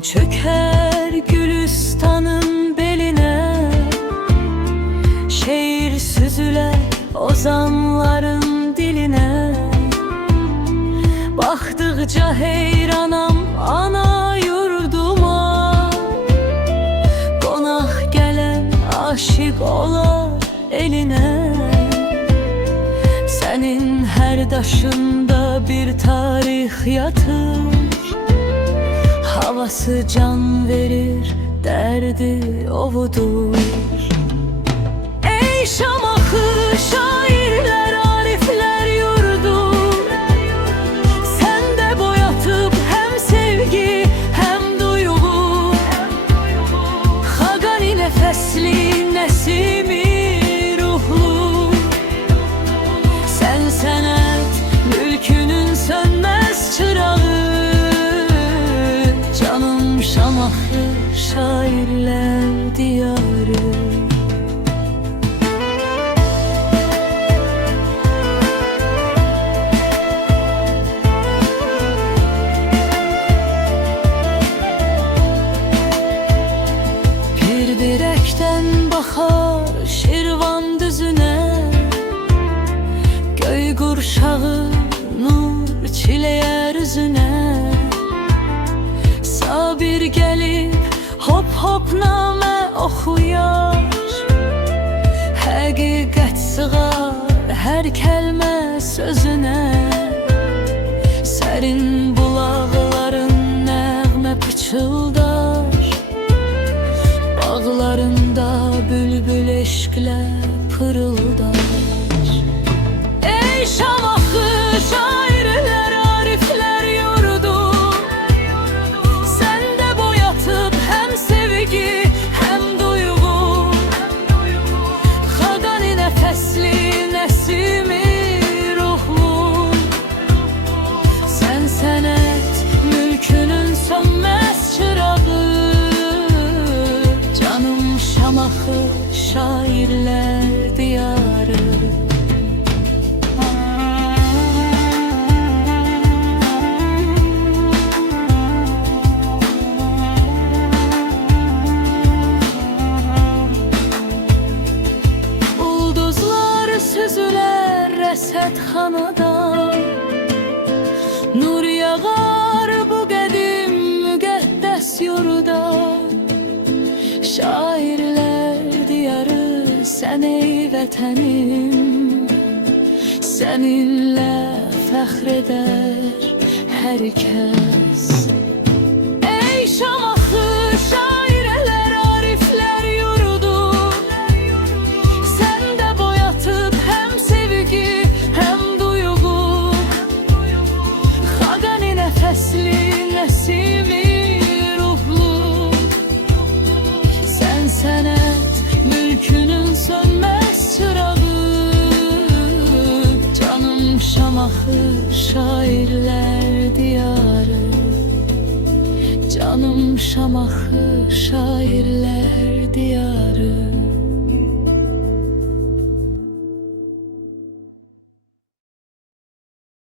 çöker Gülistan'ın beline, şiir süzüler ozanların diline. Baktıkça heyranam ana yurduma, konak gelen aşık olar eline. Senin her daşında bir tarih yatır, havası can verir, derdi ovudur. Ey Şamaxı şairler, arifler yurdu, sende boyatıp hem sevgi hem duygu. Xaqani nefesli nesimi ruhlu, sen sənət mülkünün sönmez çırağı. Canım Şamaxı şairler diyarı. Bir direkten bakar Şirvan düzüne, göy qurşağı nur çileyer üzüne. Sabir gelip hop hop namə oxuyar, həqiqət sığar hər kəlmə sözünə. Sərin bulaqların nəğmə pıçıldar, bağlarında bülbül eşqlə pırıldar. Ey Şamaxı şairlər, ariflər yurdu, sende boyatıp hem sevgi hem duygu. Xaqani nefesli nesimi ruhlu, sen sənət mülkünün sönmez çırağı. Canım Şamaxı şairler diyarı. Süzüler rəsədxanadan, nur yağar bu qədim müqəddəs yurda. Şairlər diyarı sən ey vətənim, səninlə fəxr edər hər kəs. Ey Şamaxı şairlər, ariflər yurdu, sende boyatıp hem sevgi hem duygu. Xaqani nefesli nesimi ruhlu, sen sənət mülkünün sönmez çırağı. Canım Şamaxı şairler diyarı. Canım Şamaxı şairler diyarı.